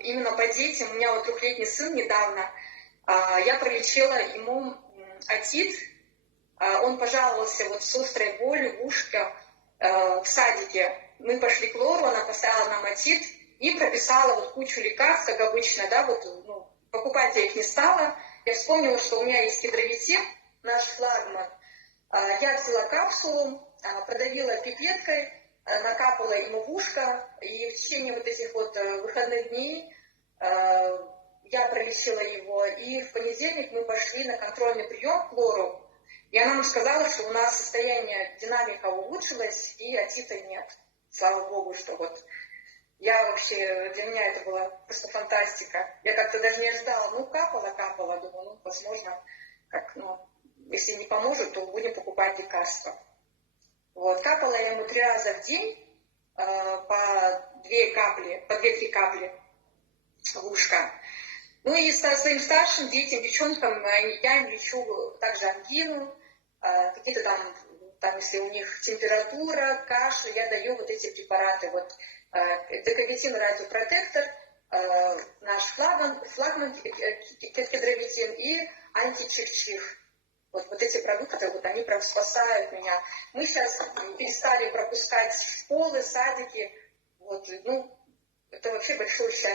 именно по детям. У меня вот 3-летний сын недавно, я пролечила ему отит. Он пожаловался вот с острой болью в ушке в садике. Мы пошли к лору, она поставила нам отит и прописала вот кучу лекарств, как обычно, да, вот, покупать я их не стала. Я вспомнила, что у меня есть гидровитин, наш флагман. Я взяла капсулу, продавила пипеткой, накапала ему в ушко, и в течение вот этих вот выходных дней я пролечила его, и в понедельник мы пошли на контрольный прием к лору, и она нам сказала, что у нас состояние, динамика улучшилась, и отита нет. Слава Богу, что вот я вообще, для меня это была просто фантастика. Я как-то даже не ожидала, капала, думаю, возможно, если не поможет, то будем покупать лекарства. Вот, капала я ему 3 раза в день, по 2-3 капли в ушко. И своим старшим детям, девчонкам, я им лечу также ангину, какие-то там, если у них температура, кашель, я даю вот эти препараты. Вот декавитин, радиопротектор, наш флагман гидровитин и античих-чих. Вот эти продукты, вот они прям спасают меня. Мы сейчас перестали пропускать школы, садики. Это вообще большое счастье.